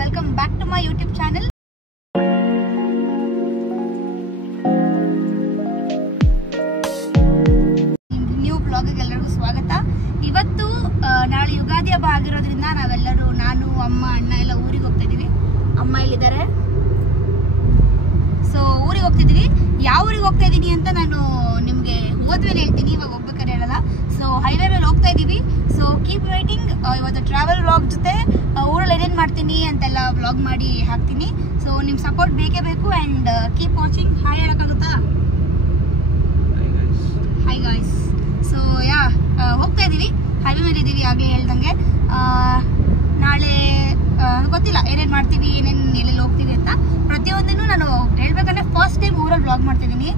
Welcome back to my YouTube channel. New ಬ್ಲಾಗ್ಗೆ ಎಲ್ಲರಿಗೂ ಸ್ವಾಗತ. ಇವತ್ತು ನಾಳೆ ಯುಗಾದಿ ಹಬ್ಬ ಆಗಿರೋದ್ರಿಂದ ನಾವೆಲ್ಲರೂ, ನಾನು, ಅಮ್ಮ, ಅಣ್ಣ ಎಲ್ಲ ಊರಿಗೆ ಹೋಗ್ತಾ ಇದೀವಿ. ಅಮ್ಮ ಇಲ್ಲಿದ್ದಾರೆ. ಸೊ ಊರಿಗೆ ಹೋಗ್ತಿದ್ದೀವಿ. ಯಾವ ಊರಿಗೆ ಹೋಗ್ತಾ ಇದ್ದೀನಿ ಅಂತ ನಾನು ನಿಮಗೆ ಹೋದ್ಮೇಲೆ ಹೇಳ್ತೀನಿ, ಇವಾಗ ಹೋಗ್ಬೇಕಾದ್ರೆ ಹೇಳಲ್ಲ. ಸೊ ಹೈವೇ ಮೇಲೆ ಹೋಗ್ತಾ ಇದ್ದೀವಿ. So keep waiting. ಇವತ್ತು ಟ್ರಾವೆಲ್ ವ್ಲಾಗ್ ಜೊತೆ ಊರಲ್ಲಿ ಏನೇನು ಮಾಡ್ತೀನಿ ಅಂತೆಲ್ಲ ವ್ಲಾಗ್ ಮಾಡಿ ಹಾಕ್ತೀನಿ. ಸೊ ನಿಮ್ಮ ಸಪೋರ್ಟ್ ಬೇಕೇ ಬೇಕು. And keep watching. ಹಾಯ್ ಹೇಳೋಕ್ಕಾಗುತ್ತಾ? Hi guys. ಸೊ ಹೋಗ್ತಾ ಇದ್ದೀವಿ, ಹೈವೇ ಮೇಲೆ ಇದ್ದೀವಿ. ಆಗಲೇ ಹೇಳ್ದಂಗೆ ನಾಳೆ ಗೊತ್ತಿಲ್ಲ ಏನೇನು ಮಾಡ್ತೀವಿ, ಎಲ್ಲೆಲ್ಲಿ ಹೋಗ್ತೀವಿ ಅಂತ. ಪ್ರತಿಯೊಂದನ್ನು ನಾನು ಹೇಳ್ಬೇಕಂದ್ರೆ ಫಸ್ಟ್ ಟೈಮ್ ಊರಲ್ಲಿ ವ್ಲಾಗ್ ಮಾಡ್ತಿದ್ದೀನಿ.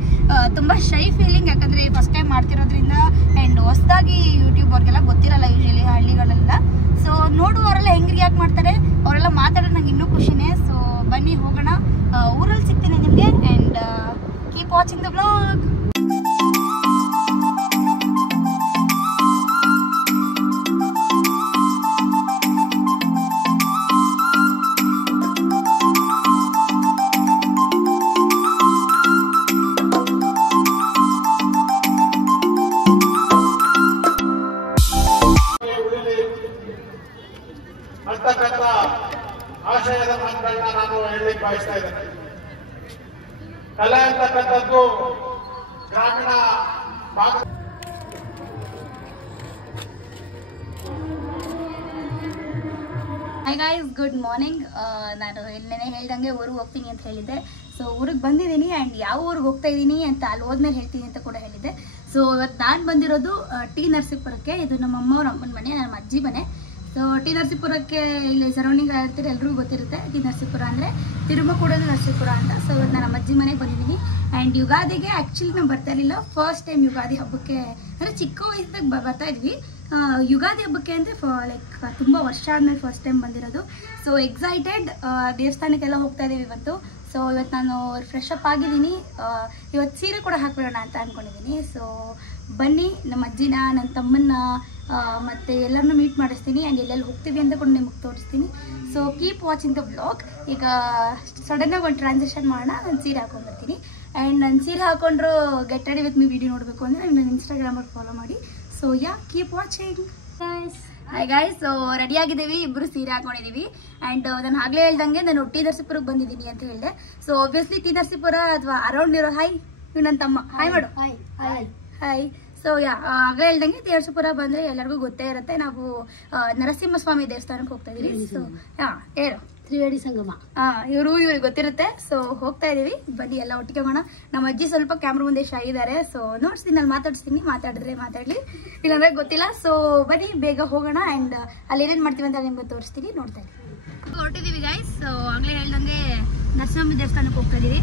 ತುಂಬ ಶೈ ಫೀಲಿಂಗ್, ಯಾಕಂದರೆ ಫಸ್ಟ್ ಟೈಮ್ ಮಾಡ್ತಿರೋದ್ರಿಂದ. ಆ್ಯಂಡ್ ಹೊಸದಾಗಿ ಯೂಟ್ಯೂಬ್ ಅವ್ರಿಗೆಲ್ಲ ಗೊತ್ತಿರಲ್ಲ ಯೂಶಲಿ ಹಳ್ಳಿಗಳೆಲ್ಲ. ಸೊ ನೋಡುವವರೆಲ್ಲ ಹೆಂಗೆ ರಿಯಾಕ್ಟ್ ಮಾಡ್ತಾರೆ, ಅವರೆಲ್ಲ ಮಾತಾಡೋದು ನಂಗೆ ಇನ್ನೂ ಖುಷಿನೇ. ಸೊ ಬನ್ನಿ ಹೋಗೋಣ. ಊರಲ್ಲಿ ಸಿಗ್ತೀನಿ ನಿಮಗೆ. And keep watching the vlog. ಅಂತಕ್ಕಂಥ ಆಶಯದ ಮಾತುಗಳನ್ನ ನಾನು ಹೇಳಲಿಕ್ಕೆ ಬಯಸ್ತಾ ಇದ್ದೇನೆ. ಕಲೆ ಅಂತಕ್ಕಂಥದ್ದು ಗ್ರಾಮೀಣ ಭಾಗ. Hi guys, good morning. ನಾನು ನೆನ್ನೆ ಹೇಳ್ದಂಗೆ ಊರಿಗೆ ಹೋಗ್ತೀನಿ ಅಂತ ಹೇಳಿದ್ದೆ. ಸೊ ಊರಿಗೆ ಬಂದಿದ್ದೀನಿ. ಆ್ಯಂಡ್ ಯಾವ ಊರಿಗೆ ಹೋಗ್ತಾ ಇದ್ದೀನಿ ಅಂತ ಅಲ್ಲಿ ಹೋದ್ಮೇಲೆ ಹೇಳ್ತೀನಿ ಅಂತ ಕೂಡ ಹೇಳಿದ್ದೆ. ಸೊ ಇವತ್ತು ನಾನು ಬಂದಿರೋದು ಟಿ ನರಸೀಪುರಕ್ಕೆ. ಇದು ನಮ್ಮ ಅಮ್ಮ ಅವ್ರ ಅಮ್ಮನ ಮನೆ, ನಮ್ಮ ಅಜ್ಜಿ ಮನೆ. ಸೊ ಟಿ ನರಸೀಪುರಕ್ಕೆ ಇಲ್ಲಿ ಸರೌಂಡಿಂಗ್ ಆಗಿರ್ತೀರಿ, ಎಲ್ರಿಗೂ ಗೊತ್ತಿರುತ್ತೆ. ಟಿ ನರಸೀಪುರ ಅಂದರೆ ತಿರುಮಕೂಡಲು ನರಸೀಪುರ ಅಂತ. ಸೊ ಇವತ್ತು ನಾನು ನಮ್ಮ ಅಜ್ಜಿ ಮನೆಗೆ ಬಂದಿದ್ದೀನಿ. ಆ್ಯಂಡ್ ಯುಗಾದಿಗೆ ಆ್ಯಕ್ಚುಲಿ ನಾವು ಬರ್ತಾ ಇರಲಿಲ್ಲ. ಫಸ್ಟ್ ಟೈಮ್ ಯುಗಾದಿ ಹಬ್ಬಕ್ಕೆ, ಅಂದರೆ ಚಿಕ್ಕ ವಯಸ್ಸಿಗೆ ಬರ್ತಾ ಇದ್ವಿ. ಯುಗಾದಿ ಹಬ್ಬಕ್ಕೆ ಅಂದರೆ ಲೈಕ್ ತುಂಬ ವರ್ಷ ಆದಮೇಲೆ ಫಸ್ಟ್ ಟೈಮ್ ಬಂದಿರೋದು. So excited. ದೇವಸ್ಥಾನಕ್ಕೆಲ್ಲ ಹೋಗ್ತಾ ಇದ್ದೀವಿ ಇವತ್ತು. ಸೊ ಇವತ್ತು ನಾನು ಫ್ರೆಶ್ ಅಪ್ ಆಗಿದ್ದೀನಿ. ಇವತ್ತು ಸೀರೆ ಕೂಡ ಹಾಕ್ಬಿಡೋಣ ಅಂತ ಅಂದ್ಕೊಂಡಿದ್ದೀನಿ. ಸೊ ಬನ್ನಿ, ನಮ್ಮ ಅಜ್ಜಿನ, ನನ್ನ ತಮ್ಮನ್ನ ಮತ್ತು ಎಲ್ಲರನ್ನೂ ಮೀಟ್ ಮಾಡಿಸ್ತೀನಿ. ಆ್ಯಂಡ್ ಎಲ್ಲೆಲ್ಲಿ ಹೋಗ್ತೀವಿ ಅಂತ ಕೂಡ ನಿಮಗೆ ತೋರಿಸ್ತೀನಿ. So keep watching the blog. ಈಗ ಸಡನ್ನಾಗಿ ಒಂದು ಟ್ರಾನ್ಸಾಕ್ಷನ್ ಮಾಡೋಣ. ನಾನು ಸೀರೆ ಹಾಕೊಂಡ್ಬರ್ತೀನಿ. ಆ್ಯಂಡ್ ನಾನು ಸೀರೆ ಹಾಕೊಂಡ್ರು get ready with me video ನೋಡಬೇಕು ಅಂದರೆ ನನ್ನ ಇನ್ಸ್ಟಾಗ್ರಾಮಲ್ಲಿ ಫಾಲೋ ಮಾಡಿ. So keep watching guys. Hi guys. So ready ಆಗಿದ್ದೀವಿ, ಇಬ್ಬರು ಸೀರೆ ಹಾಕೊಂಡಿದ್ದೀವಿ. ಆ್ಯಂಡ್ ನಾನು ಆಗಲೇ ಹೇಳ್ದಂಗೆ ನಾನು ಟಿ ನರಸೀಪುರಕ್ಕೆ ಬಂದಿದ್ದೀನಿ ಅಂತ ಹೇಳಿದೆ. ಸೊ ಆಬ್ವಿಯಸ್ಲಿ ಟಿ ನರಸೀಪುರ ಅಥವಾ ಅರೌಂಡ್ ಇರೋ ಹಾಯ್ ಇವ್ ನನ್ನ ತಮ್ಮ. ಹಾಯ್ ಮಾಡು. Hi hi hi. ಸೊ ಆಗಲೇ ಹೇಳ್ದಂಗೆ ಟಿ ನರಸೀಪುರ ಬಂದರೆ ಎಲ್ಲರಿಗೂ ಗೊತ್ತೇ ಇರುತ್ತೆ. ನಾವು ನರಸಿಂಹಸ್ವಾಮಿ ದೇವಸ್ಥಾನಕ್ಕೆ ಹೋಗ್ತಾ ಇದ್ದೀವಿ. ಸೊ ಹೇಳು. ತ್ರಿವೇಣಿ ಸಂಗಮ. ಇವ್ರಿಗೆ ಗೊತ್ತಿರುತ್ತೆ. ಸೊ ಹೋಗ್ತಾ ಇದೀವಿ, ಬನ್ನಿ ಎಲ್ಲ ಒಟ್ಟಿಗೆ ಹೋಗೋಣ. ನಮ್ಮ ಅಜ್ಜಿ ಸ್ವಲ್ಪ ಕ್ಯಾಮ್ರಾ ಮುಂದೆ ಶೈ ಇದ್ದಾರೆ. ಸೊ ನೋಡ್ತೀನಿ, ನಾನು ಮಾತಾಡಿದ್ರೆ ಮಾತಾಡ್ಲಿ, ಇಲ್ಲಾಂದ್ರೆ ಗೊತ್ತಿಲ್ಲ. ಸೊ ಬನ್ನಿ ಬೇಗ ಹೋಗೋಣ. ಆ್ಯಂಡ್ ಅಲ್ಲಿ ಏನೇನು ಮಾಡ್ತೀವಿ ಅಂತ ನಿಮ್ಗೆ ತೋರಿಸ್ತೀನಿ, ನೋಡ್ತಾ ಇದ್ದೀವಿ. ಹೊರಟಿದ್ದೀವಿ ಗೈಸ್. ಸೊ ಆಗ್ಲೇ ಹೇಳ್ದಂಗೆ ನರಸಿಂಹ ದೇವಸ್ಥಾನಕ್ಕೆ ಹೋಗ್ತಾ ಇದೀವಿ.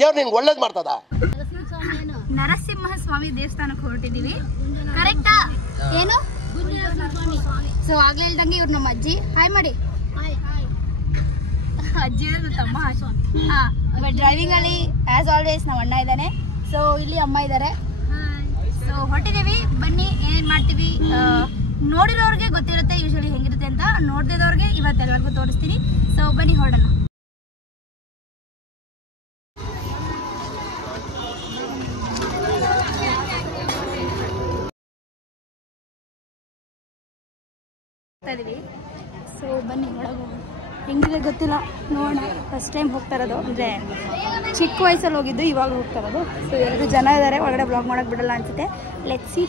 ದೇವ್ರು ನಿಂಗೆ ಒಳ್ಳೇದು ಮಾಡ್ತದ. ನರಸಿಂಹ ಸ್ವಾಮಿ ದೇವಸ್ಥಾನಕ್ಕೆ ಹೊರಟಿದ್ದೀವಿ. ಕರೆಕ್ಟಾ? ಏನು? ಸೊ ಆಗ್ಲೇ ಹೇಳ್ದಂಗೆ ಇವ್ರು ನಮ್ಮ ಅಜ್ಜಿ. ಹಾಯ್ ಮಾಡಿ. ಅಜ್ಜಿ ಅಂದ್ರೆ ತಮ್ಮ. ಇವಾಗ ಡ್ರೈವಿಂಗ್ ಅಲ್ಲಿ ಆಸ್ ಆಲ್ವೇಸ್ ನಮ್ಮ ಅಣ್ಣ ಇದ್ದಾನೆ. ಸೊ ಇಲ್ಲಿ ಅಮ್ಮ ಇದ್ದಾರೆ. ಸೊ ಹೊರಟಿದ್ದೀವಿ, ಬನ್ನಿ ಏನೇನು ಮಾಡ್ತೀವಿ. ನೋಡಿರೋರಿಗೆ ಗೊತ್ತಿರುತ್ತೆ ಯೂಶಲಿ ಹೆಂಗಿರುತ್ತೆ ಅಂತ. ನೋಡ್ದಿದ್ದವ್ರಿಗೆ ಇವತ್ತೆಲ್ಲರಿಗೂ ತೋರಿಸ್ತೀನಿ. ಸೊ ಬನ್ನಿ ಹೊರಡೋಣ. ಸೊ ಬನ್ನಿ ಒಳಗೆ ಹೆಂಗಿದೆ ಗೊತ್ತಿಲ್ಲ, ನೋಡೋಣ. ಫಸ್ಟ್ ಟೈಮ್ ಹೋಗ್ತಾ ಇರೋದು, ಅಂದರೆ ಚಿಕ್ಕ ವಯಸ್ಸಲ್ಲಿ ಹೋಗಿದ್ದು, ಇವಾಗ ಹೋಗ್ತಾ ಇರೋದು. ಸೊ ಎಲ್ಲರೂ ಜನ ಇದ್ದಾರೆ, ಒಳಗಡೆ ಬ್ಲಾಗ್ ಮಾಡೋಕ್ಕೆ ಬಿಡಲ್ಲ ಅನ್ಸುತ್ತೆ. Let's see.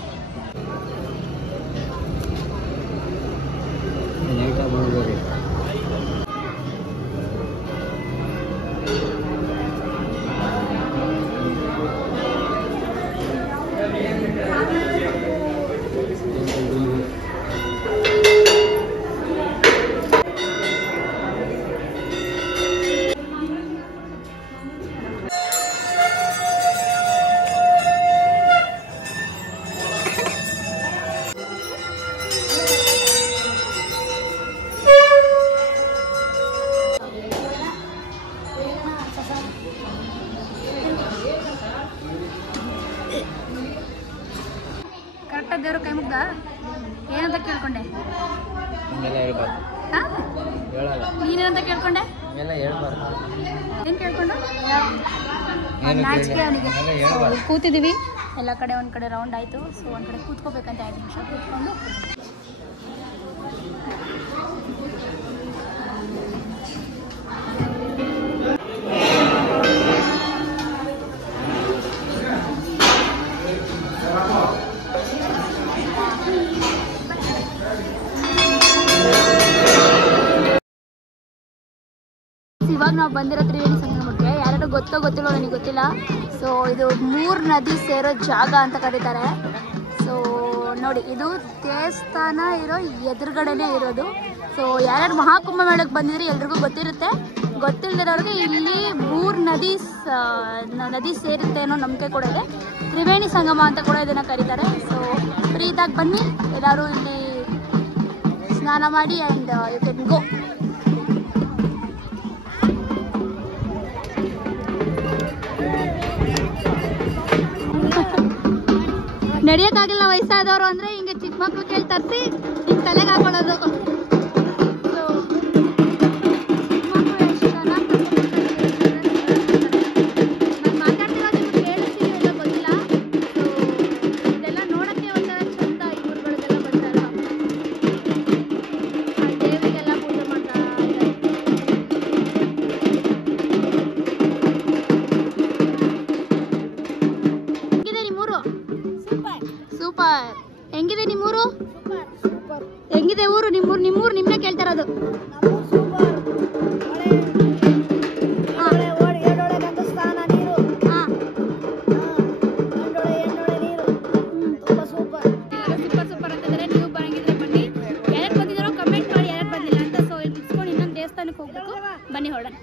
ನೀನೇನಂತ ಕೇಳ್ಕೊಂಡೆ? ಏನು ಕೇಳ್ಕೊಂಡು? ನಾಚಿಕೆ ಅವನಿಗೆ. ಕೂತಿದ್ದೀವಿ ಎಲ್ಲ ಕಡೆ, ಒಂದು ಕಡೆ ರೌಂಡ್ ಆಯಿತು. ಸೊ ಒಂದು ಕಡೆ ಕೂತ್ಕೋಬೇಕಂತ 5 ನಿಮಿಷ ಕೂತ್ಕೊಂಡು ಇವಾಗ ನಾವು ಬಂದಿರೋ ತ್ರಿವೇಣಿ ಸಂಗಮಕ್ಕೆ. ಯಾರು ಗೊತ್ತೋ ಗೊತ್ತಿಲ್ಲೋ ನನಗೆ ಗೊತ್ತಿಲ್ಲ. ಸೊ ಇದು 3 ನದಿ ಸೇರೋ ಜಾಗ ಅಂತ ಕರೀತಾರೆ. ಸೊ ನೋಡಿ, ಇದು ದೇವಸ್ಥಾನ ಇರೋ ಎದುರುಗಡೆನೇ ಇರೋದು. ಸೊ ಯಾರ್ಯಾರು ಮಹಾಕುಂಭ ಮೇಳಕ್ಕೆ ಬಂದಿದ್ರೆ ಎಲ್ರಿಗೂ ಗೊತ್ತಿರುತ್ತೆ. ಗೊತ್ತಿಲ್ಲದಿರೋರಿಗೆ ಇಲ್ಲಿ 3 ನದಿ ಸೇರುತ್ತೆ ಅನ್ನೋ ನಂಬಿಕೆ ಕೂಡ ಇದೆ. ತ್ರಿವೇಣಿ ಸಂಗಮ ಅಂತ ಕೂಡ ಇದನ್ನು ಕರೀತಾರೆ. ಸೊ ಫ್ರೀ ಇದ್ದಾಗ ಬನ್ನಿ, ಎಲ್ಲರೂ ಇಲ್ಲಿ ಸ್ನಾನ ಮಾಡಿ ಆ್ಯಂಡ್ ಯು ಕ್ಯಾನ್ ಗೋ. ನಡೆಯೋಕ್ಕಾಗಿಲ್ಲ ವಯಸ್ಸಾದವರು ಅಂದರೆ ಹಿಂಗೆ ಚಿಕ್ಕ ಮಕ್ಕಳು ಕೇಳಿ ತರಿಸಿ ಹಿಂಗೆ ತಲೆಗೆ ಹಾಕೊಳ್ಳೋದು. ಸೂಪರ್. ಹೆಂಗಿದೆ ನಿಮ್ಮೂರು? ಹೆಂಗಿದೆ ಊರು? ನಿಮ್ಮೂರು ನಿಮ್ಮನ್ನೇ ಕೇಳ್ತಾ ಇರೋದು. ಸೂಪರ್ ಅಂತಂದ್ರೆ ನೀವು ಬರಂಗಿದ್ರೆ ಬನ್ನಿ. ಯಾರ್ಯಾರು ಬಂದಿದ್ದಾರೋ ಕಮೆಂಟ್ ಮಾಡಿ, ಯಾರ್ಯಾರು ಬಂದಿಲ್ಲ ಅಂತ. ಸೊ ಇಲ್ಲಿ ಮುಗಿಸ್ಕೊಂಡು ಇನ್ನೊಂದು ದೇವಸ್ಥಾನಕ್ಕೆ ಹೋಗ್ಬೇಕು. ಬನ್ನಿ ಹೊರಡೋಣ.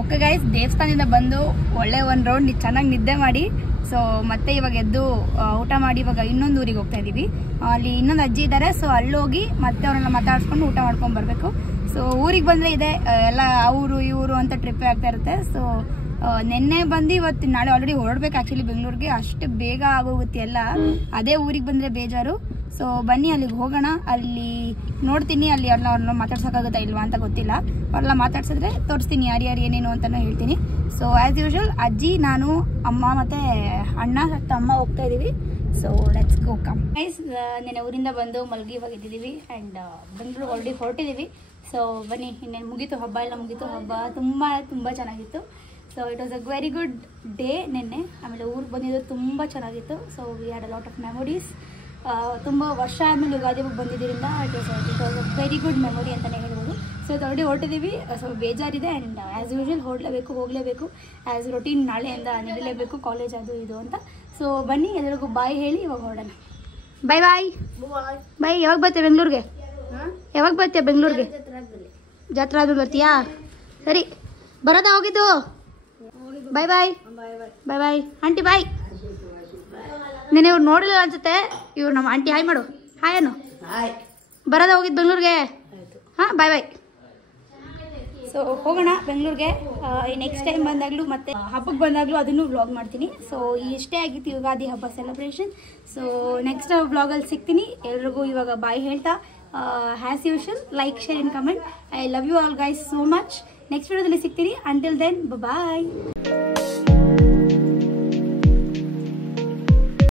ಓಕೆ ಗೈಸ್, ದೇವಸ್ಥಾನದಿಂದ ಬಂದು ಒಳ್ಳೆ ಒಂದು ರೌಂಡ್ ಚೆನ್ನಾಗಿ ನಿದ್ದೆ ಮಾಡಿ ಸೊ ಮತ್ತೆ ಇವಾಗ ಎದ್ದು ಊಟ ಮಾಡಿ ಇವಾಗ ಇನ್ನೊಂದು ಊರಿಗೆ ಹೋಗ್ತಾ ಇದ್ದೀವಿ. ಅಲ್ಲಿ ಇನ್ನೊಂದು ಅಜ್ಜಿ ಇದ್ದಾರೆ. ಸೊ ಅಲ್ಲಿ ಹೋಗಿ ಮತ್ತೆ ಅವ್ರನ್ನ ಮಾತಾಡ್ಸ್ಕೊಂಡು ಊಟ ಮಾಡ್ಕೊಂಡು ಬರಬೇಕು. ಸೊ ಊರಿಗೆ ಬಂದರೆ ಇದೆ ಎಲ್ಲ ಅವರು ಇವರು ಅಂತ ಟ್ರಿಪ್ಪೇ ಆಗ್ತಾ ಇರುತ್ತೆ. ಸೊ ನಿನ್ನೆ ಬಂದು ಇವತ್ತು ನಾಳೆ ಆಲ್ರೆಡಿ ಹೊರಡ್ಬೇಕು ಆ್ಯಕ್ಚುಲಿ ಬೆಂಗಳೂರಿಗೆ. ಅಷ್ಟು ಬೇಗ ಆಗೋಗುತ್ತೆ ಎಲ್ಲ. ಅದೇ ಊರಿಗೆ ಬಂದರೆ ಬೇಜಾರು. ಸೊ ಬನ್ನಿ ಅಲ್ಲಿಗೆ ಹೋಗೋಣ. ಅಲ್ಲಿ ನೋಡ್ತೀನಿ, ಅಲ್ಲಿ ಅವ್ರನ್ನ ಮಾತಾಡ್ಸೋಕ್ಕಾಗುತ್ತಾ ಇಲ್ವಾ ಅಂತ ಗೊತ್ತಿಲ್ಲ. ಅವ್ರೆಲ್ಲ ಮಾತಾಡ್ಸಿದ್ರೆ ತೋರಿಸ್ತೀನಿ ಯಾರ್ಯಾರು ಏನೇನು ಅಂತಲೂ ಹೇಳ್ತೀನಿ. ಸೊ ಆ್ಯಸ್ ಯೂಶುವಲ್ ಅಜ್ಜಿ, ನಾನು, ಅಮ್ಮ ಮತ್ತು ಅಣ್ಣ ತಮ್ಮ ಹೋಗ್ತಾ ಇದ್ದೀವಿ. So let's go come guys. ನೆನ್ನೆ ಊರಿಂದ ಬಂದು ಮಲಗಿ ಇವಾಗ ಇದ್ದಿದ್ದೀವಿ ಆ್ಯಂಡ್ ಬೆಂಗಳೂರು ಆಲ್ರೆಡಿ ಹೊರಟಿದ್ದೀವಿ. ಸೊ ಬನ್ನಿ, ಇನ್ನೇನು ಮುಗೀತು, ಹಬ್ಬ ಎಲ್ಲ ಮುಗೀತು. ಹಬ್ಬ ತುಂಬ ಚೆನ್ನಾಗಿತ್ತು. So it was a very good day ನೆನ್ನೆ. ಆಮೇಲೆ ಊರಿಗೆ ಬಂದಿದ್ದು ತುಂಬ ಚೆನ್ನಾಗಿತ್ತು. So we had a lot of memories. ತುಂಬ ವರ್ಷ ಆದಮೇಲೆ ಯುಗಾದಿ ಬಂದಿದ್ದರಿಂದ it was a very good memory ಅಂತಲೇ ಹೇಳ್ಬೋದು. ಸೊ ಇದು ಆಲ್ರೆಡಿ ಹೊರಟಿದ್ದೀವಿ. ಸ್ವಲ್ಪ ಬೇಜಾರಿದೆ ಆ್ಯಂಡ್ ಆ್ಯಸ್ ಯೂಶುವಲ್ ಹೋಗಲೇಬೇಕು. ಆ್ಯಸ್ ರೊಟೀನ್ ನಾಳೆಯಿಂದ ನಡೀಲೇಬೇಕು, ಕಾಲೇಜ್ ಅದು ಇದು ಅಂತ. ಸೊ ಬನ್ನಿ, ಎಲ್ಲರಿಗೂ ಬಾಯ್ ಹೇಳಿ ಇವಾಗ ಹೊರಡೋಣ. ಬಾಯ್ ಬಾಯ್ ಬಾಯ್. ಯಾವಾಗ ಬರ್ತೀಯ ಬೆಂಗಳೂರಿಗೆ? ಯಾವಾಗ ಬರ್ತೀಯ ಬೆಂಗಳೂರಿಗೆ? ಜಾತ್ರೆ ಆದ್ಮೇಲೆ ಬರ್ತೀಯಾ? ಸರಿ, ಬರೋದಾ ಹೋಗಿದ್ದು? Bye bye bye bye. Aunty bye. ನೀನು ಇವ್ರು ನೋಡಿಲ್ಲ ಅನ್ಸುತ್ತೆ. ಇವ್ರು ನಮ್ಮ ಆಂಟಿ ಹಾಯ್ ಮಾಡು. ಹಾಯ್ ಅನ್ನು. ಬರೋದ ಹೋಗಿದ್ದು ಬೆಂಗಳೂರಿಗೆ? ಹಾಂ, ಬಾಯ್ ಬಾಯ್. ಸೊ ಹೋಗೋಣ ಬೆಂಗಳೂರಿಗೆ. ನೆಕ್ಸ್ಟ್ ಟೈಮ್ ಬಂದಾಗಲೂ ಮತ್ತು ಹಬ್ಬಕ್ಕೆ ಬಂದಾಗಲೂ ಅದನ್ನು ವ್ಲಾಗ್ ಮಾಡ್ತೀನಿ. ಸೊ ಇಷ್ಟೇ ಆಗಿತ್ತು ಯುಗಾದಿ ಹಬ್ಬ ಸೆಲೆಬ್ರೇಷನ್. ಸೊ ನೆಕ್ಸ್ಟ್ ವ್ಲಾಗಲ್ಲಿ ಸಿಗ್ತೀನಿ. ಎಲ್ರಿಗೂ ಇವಾಗ ಬಾಯ್ ಹೇಳ್ತಾ as usual like, share and comment. I love you all guys so much. Next ವಿಡಿಯೋದಲ್ಲಿ ಸಿಗ್ತೀನಿ. ಅಂಟಿಲ್ ದೆನ್ ಬಾಯ್.